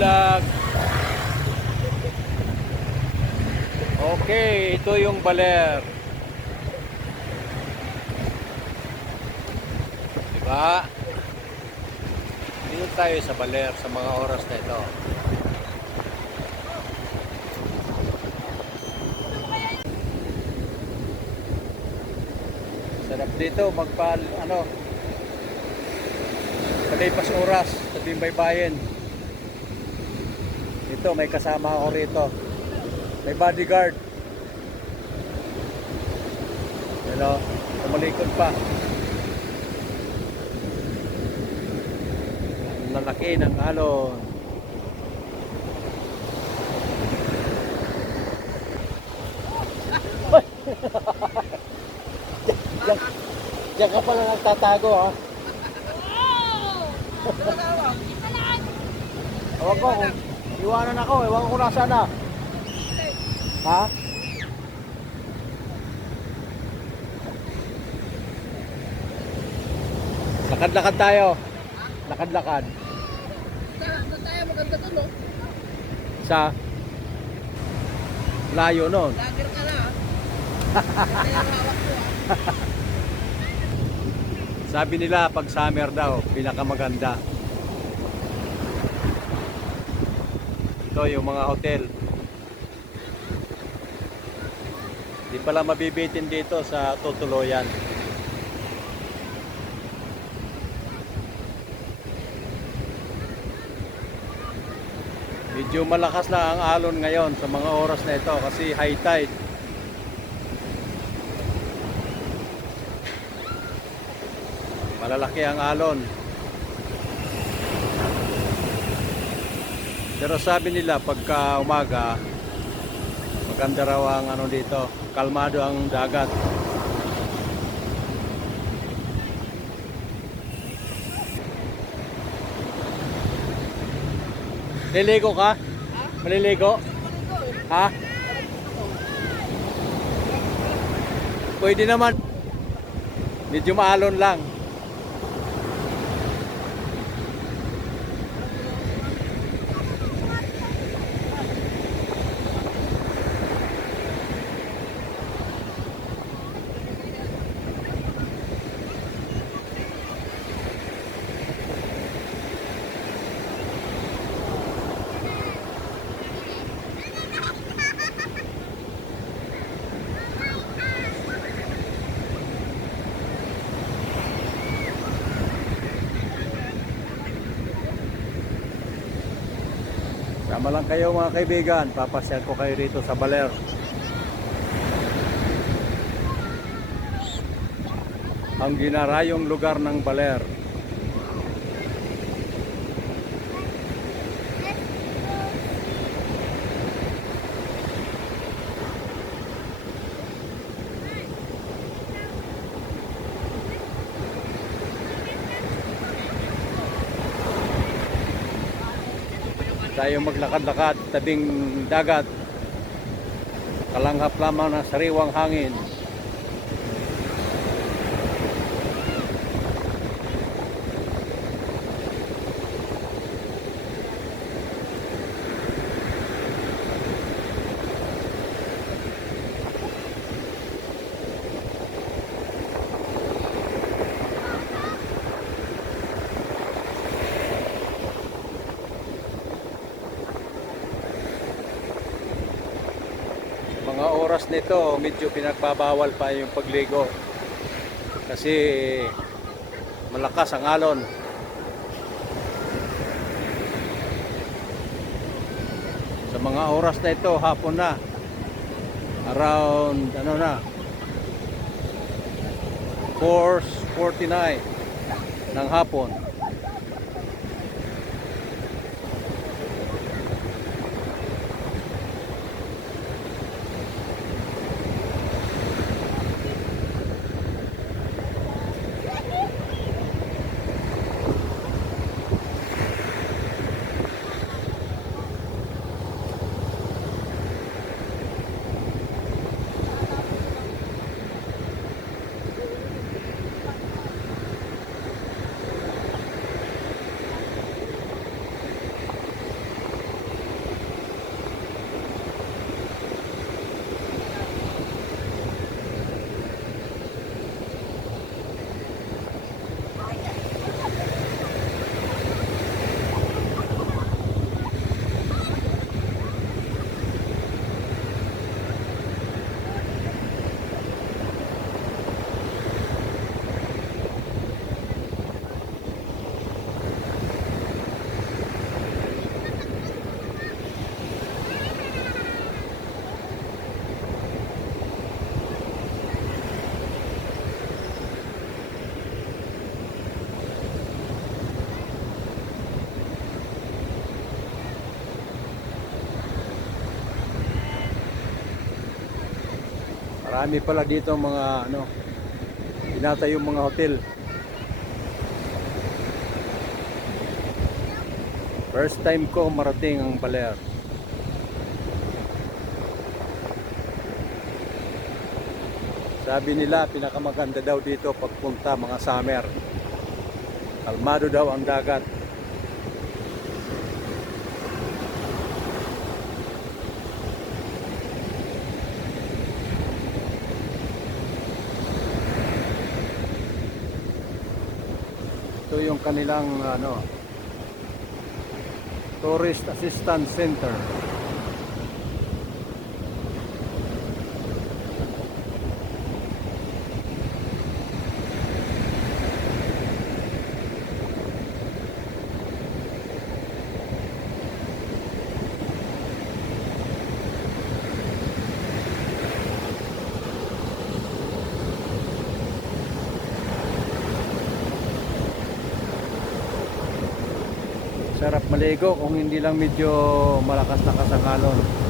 Vlog. Okay, ito yung baler. Diba? Dito tayo sa baler sa mga oras na ito. Sarap dito palipas oras sa Baybayin. Ito may kasama ako rito. May bodyguard. Hello, tumalikod pa. Ang lalaki ng alon. Diyan ka pala nagtatago, ha? Ewan ko kung iwanan ako, ewan ko kung nasa na. Ha? Lakad-lakad tayo. Lakad-lakad. Saan tayo? Maganda to, no? Sa layo nun. Lager ka na, ha? Kaya yung hawak ko, ha? Sabi nila pag summer daw, pinakamaganda. Ito yung mga hotel. Di pala mabibitin dito sa Tutuloyan. Medyo malakas na ang alon ngayon sa mga oras na ito kasi high tide. Malalaki ang alon. Pero sabi nila pagka umaga maganda raw ang dito, kalmado ang dagat. Liligo ka? Maliligo? Ha? Pwede naman. Medyo maalon lang. Sama lang kayo mga kaibigan, papasyal ko kayo rito sa baler. Ang ginarayong lugar ng baler. Tayo maglakad-lakad tabing dagat, kalanghap lamang ng sariwang hangin. Mga oras nito medyo pinagbabawal pa yung pagligo kasi malakas ang alon. Sa mga oras na ito hapon na, around 4:49 ng hapon. Marami pala dito mga ano, tinatayong mga hotel. First time ko marating ang Baler. Sabi nila pinakamaganda daw dito pagpunta mga summer. Kalmado daw ang dagat. Ito yung kanilang ano, Tourist Assistance Center. Sarap maligo kung hindi lang medyo malakas-lakas ang alon.